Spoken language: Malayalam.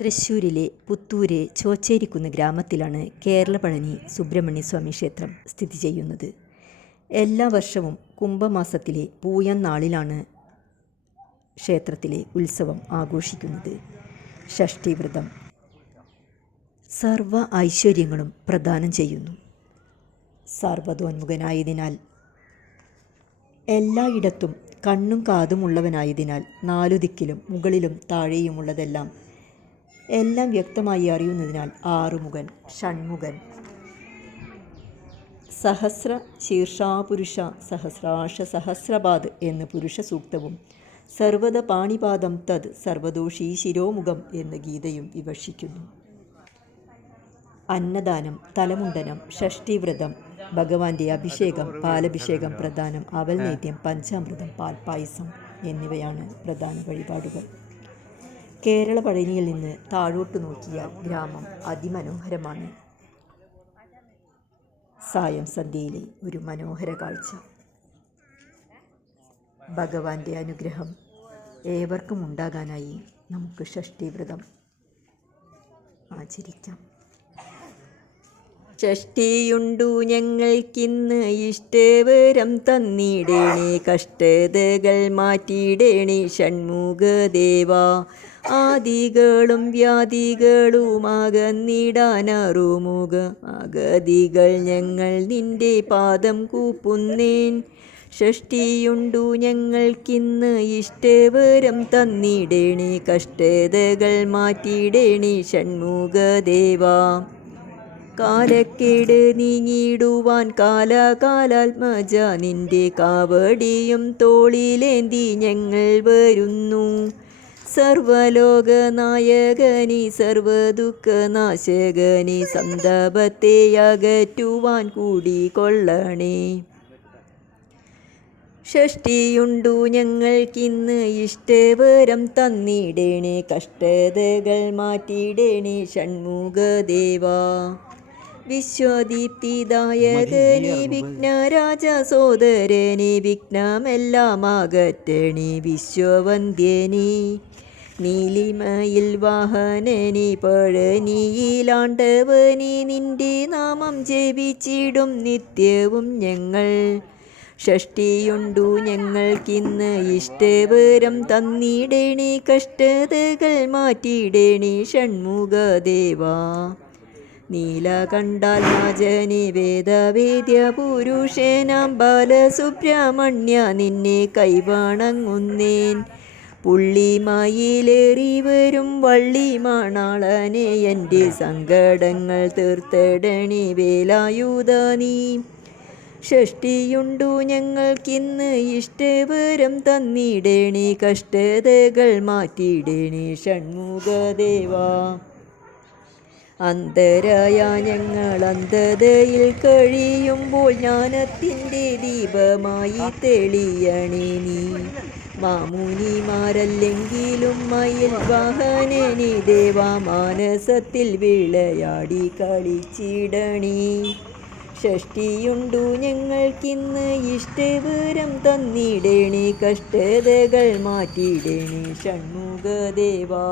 തൃശ്ശൂരിലെ പുത്തൂര് ചോച്ചേരിക്കുന്ന് ഗ്രാമത്തിലാണ് കേരളപഴനി സുബ്രഹ്മണ്യ സ്വാമി ക്ഷേത്രം സ്ഥിതി ചെയ്യുന്നത്. എല്ലാ വർഷവും കുംഭമാസത്തിലെ പൂയം നാളിലാണ് ക്ഷേത്രത്തിലെ ഉത്സവം ആഘോഷിക്കുന്നത്. ഷഷ്ടിവ്രതം സർവ ഐശ്വര്യങ്ങളും പ്രദാനം ചെയ്യുന്നു. സർവതോന്മുഖനായതിനാൽ എല്ലായിടത്തും കണ്ണും കാതുമുള്ളവനായതിനാൽ നാലു ദിക്കിലും മുകളിലും താഴെയുമുള്ളതെല്ലാം എല്ലാം വ്യക്തമായി അറിയുന്നതിനാൽ ആറുമുഖൻ ഷൺമുഖൻ. സഹസ്ര ശീർഷാപുരുഷ സഹസ്രാഷ സഹസ്രപാദ് എന്ന് പുരുഷ സൂക്തവും സർവത പാണിപാദം തത് സർവദോഷീ ശിരോമുഖം എന്ന് ഗീതയും വിവക്ഷിക്കുന്നു. അന്നദാനം തലമുണ്ടനം ഷഷ്ടിവ്രതം ഭഗവാന്റെ അഭിഷേകം പാലഭിഷേകം പ്രധാനം അവൽ നേദ്യം പഞ്ചാമൃതം പാൽപ്പായസം എന്നിവയാണ് പ്രധാന വഴിപാടുകൾ. കേരള പഴനിയിൽ നിന്ന് താഴോട്ട് നോക്കിയാൽ ഗ്രാമം അതിമനോഹരമാണ്. സായം സന്ധ്യയിലെ ഒരു മനോഹര കാഴ്ച. ഭഗവാന്റെ അനുഗ്രഹം ഏവർക്കും ഉണ്ടാകാനായി നമുക്ക് ഷഷ്ഠീവ്രതം ആചരിക്കാം. ഷഷ്ടിയുണ്ടു ഞങ്ങൾക്കിന്ന് ഇഷ്ടവരം തന്നിടേണേ കഷ്ടതകൾ മാറ്റിയിടേണേ ഷൺമുഖദേവ. ആദികളും വ്യാധികളുമാകന്നിടാനറുമുഖ അഗതികൾ ഞങ്ങൾ നിന്റെ പാദം കൂപ്പുന്നേൻ. ഷഷ്ടിയുണ്ടു ഞങ്ങൾക്കിന്ന് ഇഷ്ടവരം തന്നിടേണി കഷ്ടതകൾ മാറ്റിയിടേണി ഷൺമുഖദേവ. കാലക്കേട് നീങ്ങിടുവാൻ കാലാകാലാത്മജ. നിന്റെ കാവടിയും തോളിലേന്തി ഞങ്ങൾ വരുന്നു. സർവലോകനായകനി സർവദുഃഖനാശകനി സന്താപത്തെ അകറ്റുവാൻ കൂടി കൊള്ളണേ. ഷഷ്ടിയുണ്ടു ഞങ്ങൾക്കിന്ന് ഇഷ്ടവരം തന്നിടേണേ. കഷ്ടതകൾ മാറ്റിയിടേണേ ഷൺമുഖദേവാ. വിശ്വദീപ്തിദായകനെ വിഘ്നരാജ സോദരനെ വിഘ്നമെല്ലാം ആകറ്റണി വിശ്വവന്ധ്യനി. നീലിമയിൽ വാഹനനി പഴനിയിലാണ്ടവനി നിന്റെ നാമം ജപിച്ചിടും നിത്യവും ഞങ്ങൾ. ഷഷ്ടിയുണ്ടു ഞങ്ങൾക്കിന്ന് ഇഷ്ടവരം തന്നിടേണി കഷ്ടതകൾ മാറ്റിയിടേണി ഷൺമുഖദേവാ. നീലകണ്ഠാൽ മജനി വേദവേദ്യ പുരുഷേനാം ബാലസുബ്രഹ്മണ്യ നിന്നെ കൈവണങ്ങുന്നേൻ. പുള്ളിമായിലേറി വരും വള്ളി മണാളനെ എന്റെ സങ്കടങ്ങൾ തീർത്തടണി വേലായുധ നീ. ഷഷ്ടിയുണ്ടു ഞങ്ങൾക്കിന്ന് ഇഷ്ടവരം തന്നിടേണി കഷ്ടതകൾ മാറ്റിയിടേണി ഷൺമുഖദേവാ. അന്തരായ ഞങ്ങൾ അന്ധതയിൽ കഴിയുമ്പോൾ ജ്ഞാനത്തിന്റെ ദീപമായി തെളിയണേ നീ. മാമുനിമാരല്ലെങ്കിലും മയിൽ വാഹനനി ദേവാ മാനസത്തിൽ വിളയാടി കളിച്ചിടണേ. ഷഷ്ടിയുണ്ടു ഞങ്ങൾക്കിന്ന് ഇഷ്ടവരം തന്നിടേണേ. കഷ്ടതകൾ മാറ്റിയിടേണേ ഷൺമുഖദേവാ.